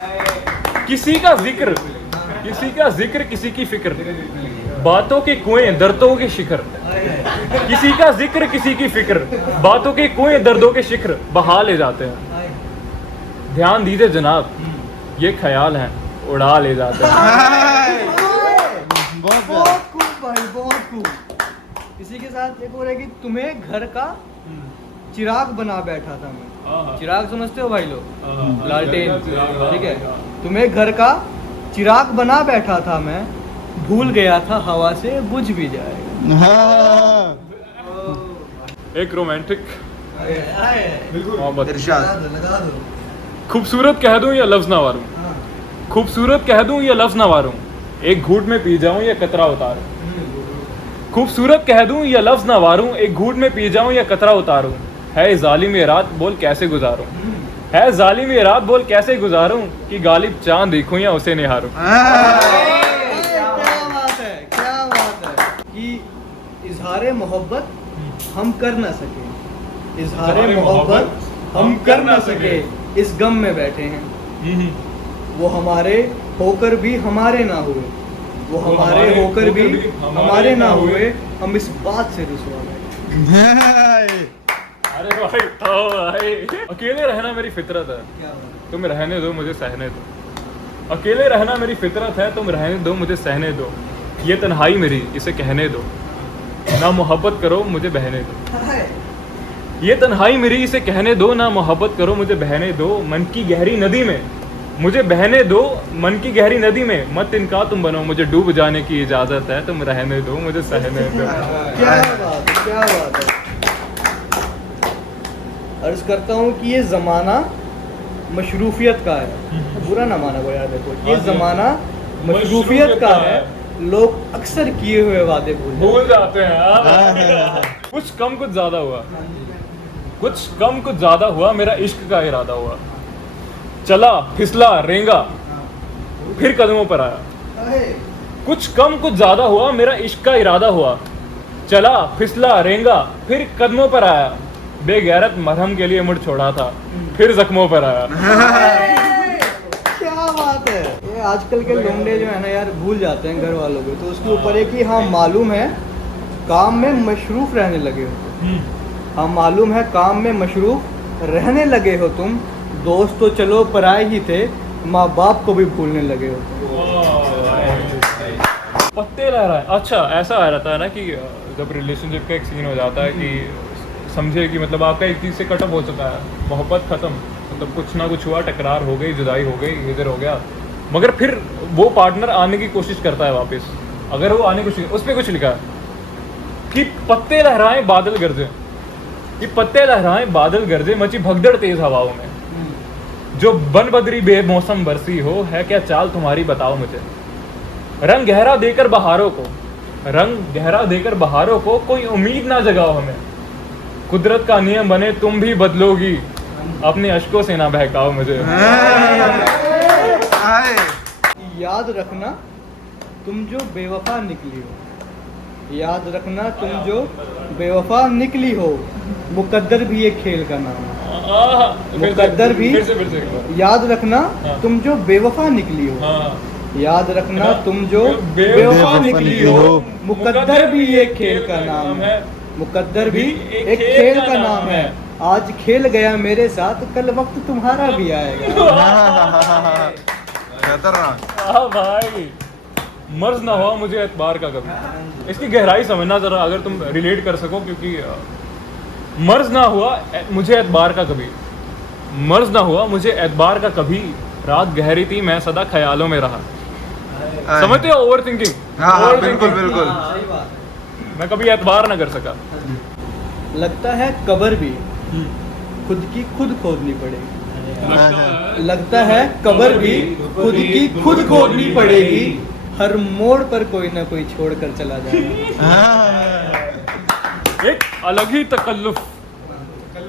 किसी का जिक्र किसी की फिक्र, बातों के कुएं दर्दों के शिखर। किसी का जिक्र किसी की फिक्र, बातों के कुएं दर्दों के शिखर बहा ले जाते हैं। ध्यान दीजिए जनाब, ये ख्याल हैं उड़ा ले जाते हैं। बहुत खूब भाई, बहुत खूब। इसी के साथ एक और है कि तुम्हें घर का चिराग बना बैठा था मैं। चिराग समझते हो भाई लोग, लालटेन, ठीक है। तुम्हें घर का चिराग बना बैठा था मैं, भूल गया था हवा से बुझ भी जाएगा। एक रोमांटिक मोहब्बत। लगा दो। खूबसूरत कह दूं या लफ्ज ना वारूं, खूबसूरत कह दूं या लफ्ज ना वारूं, एक घूंट में पी जाऊं या कतरा उतारूं। खूबसूरत कह दूं या लफ्ज ना वारूं, एक घूंट में पी जाऊं या कतरा उतारूं। है जालिम ये रात बोल कैसे गुजारूं, है जालिम ये रात बोल कैसे गुजारूं, कि गालिब चांद देखूं या उसे निहारूं। क्या बात है, क्या बात है कि इजहारे मोहब्बत हम कर ना सके, इजहारे मोहब्बत हम कर ना सके, इस गम में बैठे हैं। वो हमारे होकर भी हमारे ना हुए, वो हमारे होकर भी हमारे ना हुए, हम इस बात से रुसवा गए। अरे भाई, ओ भाई, अकेले रहना मेरी फितरत है, तुम रहने दो मुझे सहने दो। अकेले रहना मेरी फितरत है, तुम रहने दो मुझे सहने दो। ये तन्हाई मेरी इसे कहने दो, ना मोहब्बत करो मुझे बहने दो। ये तन्हाई मेरी इसे कहने दो, ना मोहब्बत करो मुझे बहने दो। मन की गहरी नदी में मुझे बहने दो, मन की गहरी नदी में मत इनका तुम बनो, मुझे डूब जाने की इजाजत है, तुम रहने दो मुझे सहने दो। क्या बात है, क्या बात है। अर्ज करता हूँ कि ये ज़माना मशरूफियत का है, बुरा ना माना को यार, देखो ये ज़माना मशरूफियत का है, लोग अक्सर किए हुए वादे भूल जाते हैं। कुछ कम कुछ ज्यादा हुआ, कुछ कम कुछ ज्यादा हुआ, मेरा इश्क का इरादा हुआ। चला फिसला रेंगा फिर कदमों पर आया। कुछ कम कुछ ज्यादा हुआ, मेरा इश्क का इरादा हुआ। चला फिसला रेंगा फिर कदमों पर आया, बेगैरत मरहम के लिए मुड़ छोड़ा था, फिर जख्मों पर आया। क्या बात है। ये आजकल के लौंडे जो है ना यार, भूल जाते हैं घर वालों को, तो उसके ऊपर है कि हाँ मालूम है काम में मशरूफ रहने लगे हो, हाँ मालूम है काम में मशरूफ रहने लगे हो तुम, दोस्त तो चलो पराए ही थे, माँ बाप को भी भूलने लगे हो। पत्ते लहरा है। अच्छा, ऐसा आ रहता है ना कि जब रिलेशनशिप का एक सीन हो जाता है कि समझे कि मतलब आपका एक चीज़ से कटअप हो चुका है, मोहब्बत ख़त्म, मतलब कुछ ना कुछ हुआ, टकरार हो गई, जुदाई हो गई, इधर हो गया, मगर फिर वो पार्टनर आने की कोशिश करता है वापस। अगर वो आने की, उस पर कुछ लिखा है कि पत्ते लहराएं बादल गरजे, कि पत्ते लहराएं बादल गरजे, मची भगदड़ तेज हवाओं में, जो बन बदरी बेमौसम बरसी हो, है क्या चाल तुम्हारी बताओ मुझे। रंग गहरा देकर बहारों को, रंग गहरा देकर बहारों को, कोई उम्मीद ना जगाओ हमें, कुदरत का नियम बने तुम भी बदलोगी, अपने अश्कों से ना बहकाओ मुझे। याद रखना तुम जो बेवफा निकली हो, याद रखना तुम जो बेवफा निकली हो, मुकद्दर भी एक खेल का नाम है, मुकद्दर भी। याद रखना तुम जो बेवफा निकली हो, याद रखना तुम जो बेवफा निकली हो, मुकद्दर भी एक खेल का नाम है, मुकद्दर भी एक खेल का नाम है। आज खेल गया मेरे साथ, कल वक्त तुम्हारा भी आएगा। भाई, मर्ज ना हुआ मुझे एतबार का कभी, इसकी गहराई समझना जरा, अगर तुम रिलेट कर सको, क्योंकि मर्ज ना हुआ मुझे एतबार का कभी, मर्ज ना हुआ मुझे एतबार का कभी, रात गहरी थी मैं सदा ख्यालों में रहा। समझते हो ओवर थिंकिंग? बिल्कुल बिल्कुल। मैं कभी एतबार ना कर सका। लगता है कब्र भी खुद की खुद खोदनी पड़ेगी, लगता है कब्र भी खुद की खुद खोदनी पड़ेगी, हर मोड़ पर कोई ना कोई छोड़कर चला जाएगा। एक अलग ही तकल्लुफ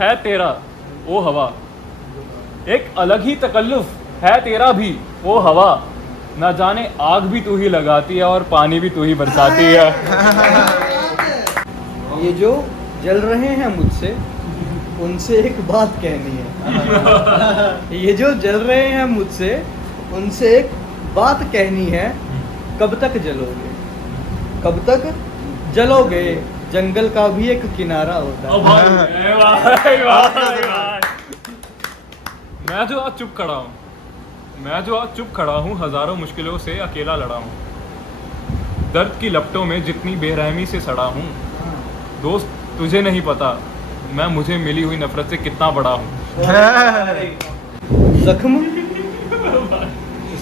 है तेरा ओ हवा, एक अलग ही तकल्लुफ है तेरा भी ओ हवा, ना जाने आग भी तू ही लगाती है और पानी भी तू ही बरसाती है। ये जो जल रहे हैं मुझसे, उनसे एक बात कहनी है। ये जो जल रहे हैं मुझसे, उनसे एक बात कहनी है। कब तक जलोगे, कब तक जलोगे, जंगल का भी एक किनारा होता ओ है। भाई, ए भाई, भाई, भाई। मैं जो आज चुप खड़ा हूँ, मैं जो आज चुप खड़ा हूँ, हजारों मुश्किलों से अकेला लड़ा हूँ। दर्द की लपटों में जितनी बेरहमी से सड़ा हूँ, दोस्त तुझे नहीं पता मैं मुझे मिली हुई नफरत से कितना बड़ा हूँ। जख्म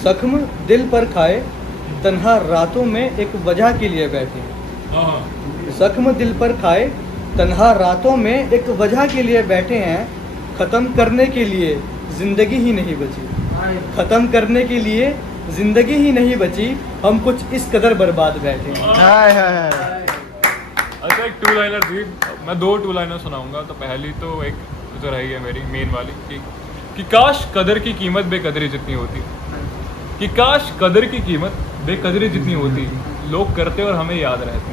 जख्म दिल पर खाए, तन्हा रातों में एक वजह के लिए बैठे हैं। जख्म दिल पर खाए, तन्हा रातों में एक वजह के लिए बैठे हैं। ख़त्म करने के लिए ज़िंदगी ही नहीं बची, ख़त्म करने के लिए ज़िंदगी ही नहीं बची। हम कुछ इस कदर बर्बाद बैठे हैं। अच्छा, एक टू लाइनर थी, मैं 2 टू लाइनर सुनाऊंगा। तो पहली तो एक जो रही है मेरी मेन वाली कि काश कदर की कीमत बेकदरी जितनी होती, कि काश कदर की कीमत बेकदरी जितनी होती, लोग करते और हमें याद रहती।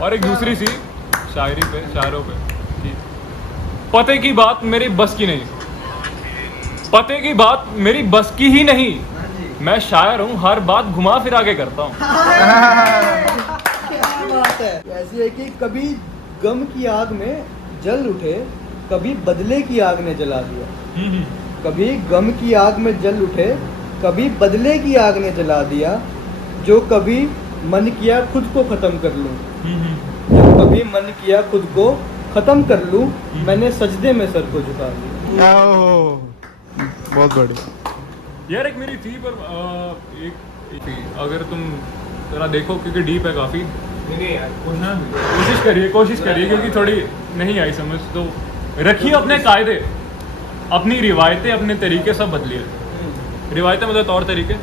और एक दूसरी सी शायरी पे, शायरों पे कि पते की बात मेरी बस की नहीं, पते की बात मेरी बस की ही नहीं, मैं शायर हूँ हर बात घुमा फिरा के करता हूँ। क्या बात है। ऐसी है कि कभी गम की आग में जल उठे, कभी बदले की आग ने जला दिया। कभी गम की आग में जल उठे, कभी बदले की आग ने जला दिया। जो कभी मन किया खुद को खत्म कर लूं, जो कभी मन किया खुद को खत्म कर लूं, मैंने सजदे में सर को झुका लिया। बहुत बड़ी यार एक मेरी थी, पर एक थी, अगर तुम जरा देखो क्योंकि डीप है काफ़ी। कोशिश करिए क्योंकि थोड़ी नहीं आई समझ। तो रखिए अपने कायदे, अपनी रिवायतें, अपने तरीके सब बदलिए। रिवायतें मतलब तौर तरीके।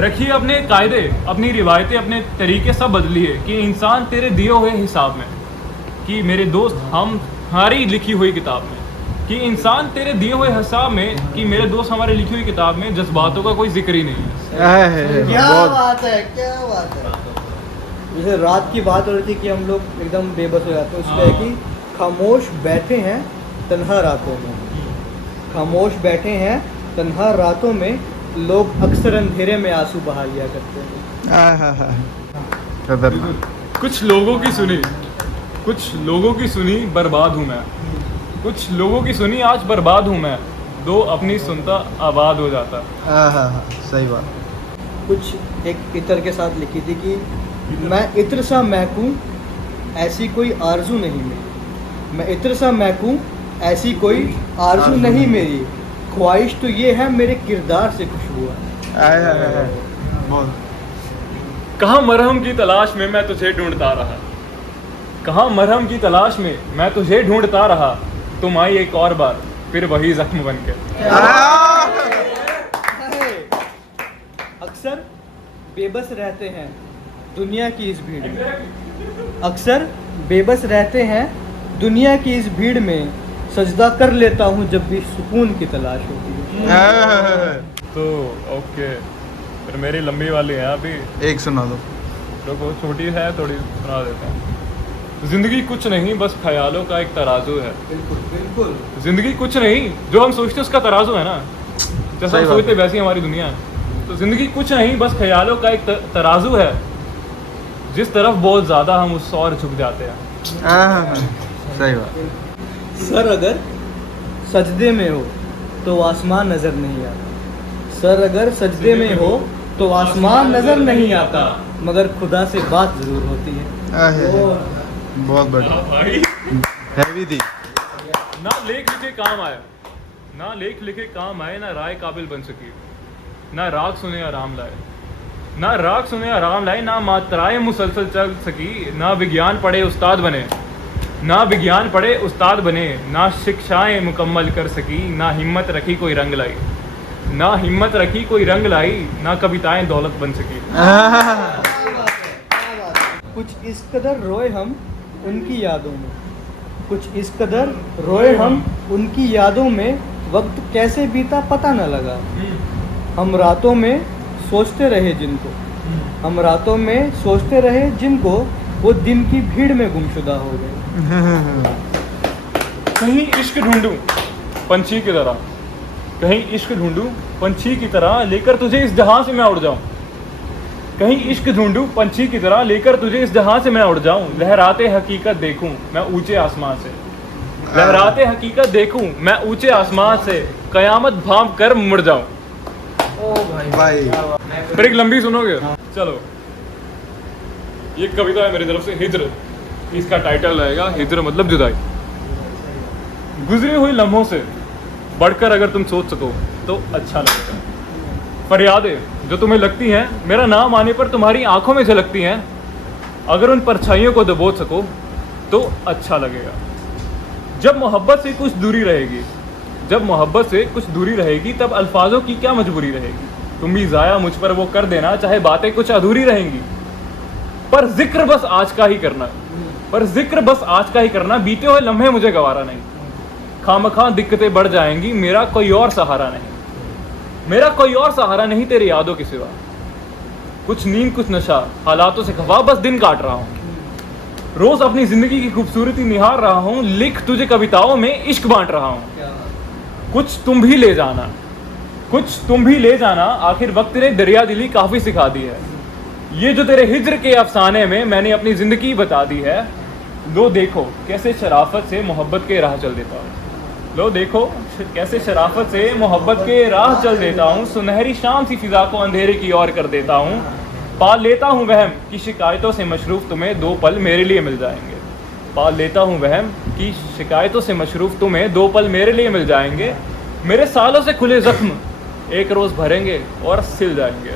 रखिए अपने कायदे, अपनी रिवायतें, अपने तरीके सब बदलिए कि इंसान तेरे दिए हुए हिसाब में, कि मेरे दोस्त हम हमारी लिखी हुई किताब में, कि इंसान तेरे दिए हुए हिसाब में, कि मेरे दोस्त हमारी लिखी हुई किताब में जज्बातों का कोई जिक्र ही नहीं है। क्या बात है, क्या बात है। जैसे रात की बात हो रही थी कि हम लोग एकदम बेबस हो जाते हैं, उसमें है कि खामोश बैठे हैं तन्हा रातों में, खामोश बैठे हैं तन्हा रातों में, लोग अक्सर अंधेरे में आंसू बहा लिया करते हैं। खतरनाक। कुछ लोगों की सुनी, कुछ लोगों की सुनी बर्बाद हूँ मैं, कुछ लोगों की सुनी आज बर्बाद हूँ मैं, दो अपनी सुनता आबाद हो जाता। सही बात। कुछ एक इत्र के साथ लिखी थी कि मैं इत्र सा महकूं ऐसी कोई आरजू नहीं मेरी, मैं इत्र सा महकूं ऐसी कोई आरजू नहीं मेरी, ख्वाहिश तो ये है मेरे किरदार से खुशबू है। बहुत। कहाँ मरहम की तलाश में मैं तुझे ढूंढता रहा, कहाँ मरहम की तलाश में मैं तुझे ढूंढता रहा, तुम आई एक और बार फिर वही जख्म बन के। अक्सर बेबस रहते हैं दुनिया की इस भीड़ में, अक्सर बेबस रहते हैं दुनिया की इस भीड़ में, सजदा कर लेता हूँ जब भी सुकून की तलाश होती है। तो ओके, फिर मेरी लंबी वाली है अभी, एक सुना दो। देखो छोटी है थोड़ी, सुना देता हूँ। जिंदगी कुछ नहीं बस ख्यालों का एक तराजू है। बिल्कुल बिल्कुल। जिंदगी कुछ नहीं, जो हम सोचते हैं उसका तराजू है ना, जैसा हम सोचते वैसी हमारी दुनिया है। तो जिंदगी कुछ नहीं बस ख्यालों का एक तराजू है, जिस तरफ बहुत ज्यादा हम उस और झुक जाते हैं। सही बात। सर अगर सजदे में हो तो आसमान नजर नहीं आता, सर अगर सजदे में हो तो आसमान नजर नहीं आता, मगर खुदा से बात जरूर होती है। बहुत बढ़िया। भाई हैवी थी। ना लेख लिखे काम आए, ना लेख लिखे काम आए, ना राय काबिल बन सकी, ना राग सुने आराम लाए, ना राग सुने आराम लाए, ना मात्राएं मुसलसल चल सकी, ना विज्ञान पढ़े उस्ताद बने, ना विज्ञान पढ़े उस्ताद बने, ना शिक्षाएं मुकम्मल कर सकी, ना हिम्मत रखी कोई रंग लाई, ना हिम्मत रखी कोई रंग लाई, ना कविताएं दौलत बन सकी। कुछ इस कदर रोए हम उनकी यादों में, कुछ इस कदर रोए हम उनकी यादों में, वक्त कैसे बीता पता न लगा। हम रातों में सोचते रहे जिनको, हम रातों में सोचते रहे जिनको, वो दिन की भीड़ में गुमशुदा हो गए। कहीं इश्क ढूंढूं पंछी की तरह, कहीं इश्क ढूंढूं पंछी की तरह, लेकर तुझे इस जहां से मैं उड़ जाऊं। कहीं इश्क ढूंढूं पंछी की तरह, लेकर तुझे इस जहां से मैं उड़ जाऊं। लहराते हकीकत देखूं मैं ऊंचे आसमान से, लहराते हकीकत देखूं मैं ऊंचे आसमान से, कयामत भांप कर मुड़ जाऊं। भाई फिर एक लंबी सुनोगे? चलो, ये कविता है मेरी तरफ से, हिज्र। इसका टाइटल रहेगा हिज्र मतलब जुदाई। गुजरे हुए लम्हों से बढ़कर अगर तुम सोच सको तो अच्छा लगेगा। फरियादें जो तुम्हें लगती हैं मेरा नाम आने पर तुम्हारी आंखों में झलकती हैं, अगर उन परछाइयों को दबोच सको तो अच्छा लगेगा। जब मोहब्बत से कुछ दूरी रहेगी, जब मोहब्बत से कुछ दूरी रहेगी, तब अल्फाजों की क्या मजबूरी रहेगी। तुम भी ज़ाया मुझ पर वो कर देना, चाहे बातें कुछ अधूरी रहेंगी। पर जिक्र बस आज का ही करना, पर जिक्र बस आज का ही करना, बीते हुए लम्हे मुझे गवारा नहीं। खामखा दिक्कतें बढ़ जाएंगी, मेरा कोई और सहारा नहीं, मेरा कोई और सहारा नहीं तेरी यादों के सिवा। कुछ नींद कुछ नशा, हालातों से खफा, बस दिन काट रहा हूँ। रोज अपनी जिंदगी की खूबसूरती निहार रहा हूँ, लिख तुझे कविताओं में इश्क बांट रहा हूँ। कुछ तुम भी ले जाना, कुछ तुम भी ले जाना, आखिर वक्त ने दरिया दिली काफी सिखा दी है। ये जो तेरे हिज्र के अफसाने में मैंने अपनी जिंदगी बता दी है। लो देखो कैसे शराफत से मोहब्बत के राह चल देता हूँ, लो देखो कैसे शराफत से मोहब्बत के राह चल देता हूँ। सुनहरी शाम सी फिजा को अंधेरे की ओर कर देता हूँ। पाल लेता हूँ वहम कि शिकायतों से मशरूफ तुम्हें दो पल मेरे लिए मिल जाएंगे। पाल लेता हूँ वहम कि शिकायतों से मशरूफ तुम्हें दो पल मेरे लिए मिल जाएंगे। मेरे सालों से खुले जख्म एक रोज भरेंगे और सिल जाएंगे।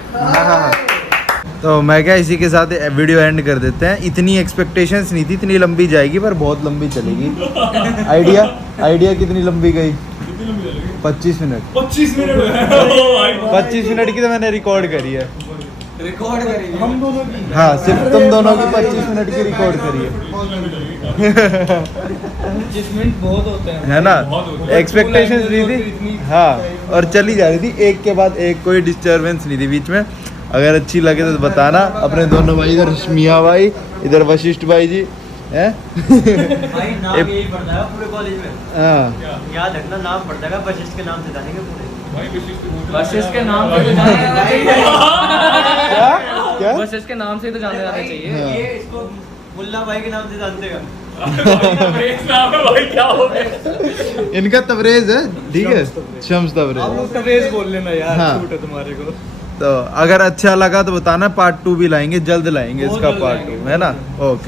तो मैं क्या इसी के साथ वीडियो एंड कर देते हैं। इतनी एक्सपेक्टेशंस नहीं थी, इतनी लंबी जाएगी पर बहुत लंबी चलेगी। आइडिया कितनी लंबी गई? 25 मिनट। 25 मिनट 25 मिनट की तो मैंने रिकॉर्ड करी है। रिकॉर्ड करेंगे हम दोनों की। हाँ, सिर्फ तुम दोनों की 25 मिनट की रिकॉर्ड करी है। 25 मिनट बहुत होते हैं, है ना? बहुत होता है। एक्सपेक्टेशंस नहीं थी, हाँ, और चली जा रही थी एक के बाद एक, कोई डिस्टर्बेंस नहीं थी बीच में। अगर अच्छी लगे तो बताना। अपने दोनों भाई, इधर रश्मिया भाई, इधर वशिष्ठ भाई जी हैं। भाई नाम यही पड़ता है पूरे कॉलेज में। हाँ, याद रखना, नाम पड़ता है, वशिष्ठ के नाम से जानेंगे पूरे। वशिष्ठ के नाम से तो जाने जाना चाहिए। क्या? वशिष्ठ के नाम से तो जाने जाना चाहिए। हाँ। ये इसको मुल्ला भाई के नाम से जानते हैं। भाई क्या हो गया? इनका तबरेज है, ठीक है, शम्स आप तबरेज। लोग तवेज बोल लेना यार, हाँ। छूट है तुम्हारे को। तो अगर अच्छा लगा तो बताना, पार्ट 2 भी लाएंगे, जल्द लाएंगे बहुत इसका जल्द पार्ट लाएंगे, 2, है ना? ओके।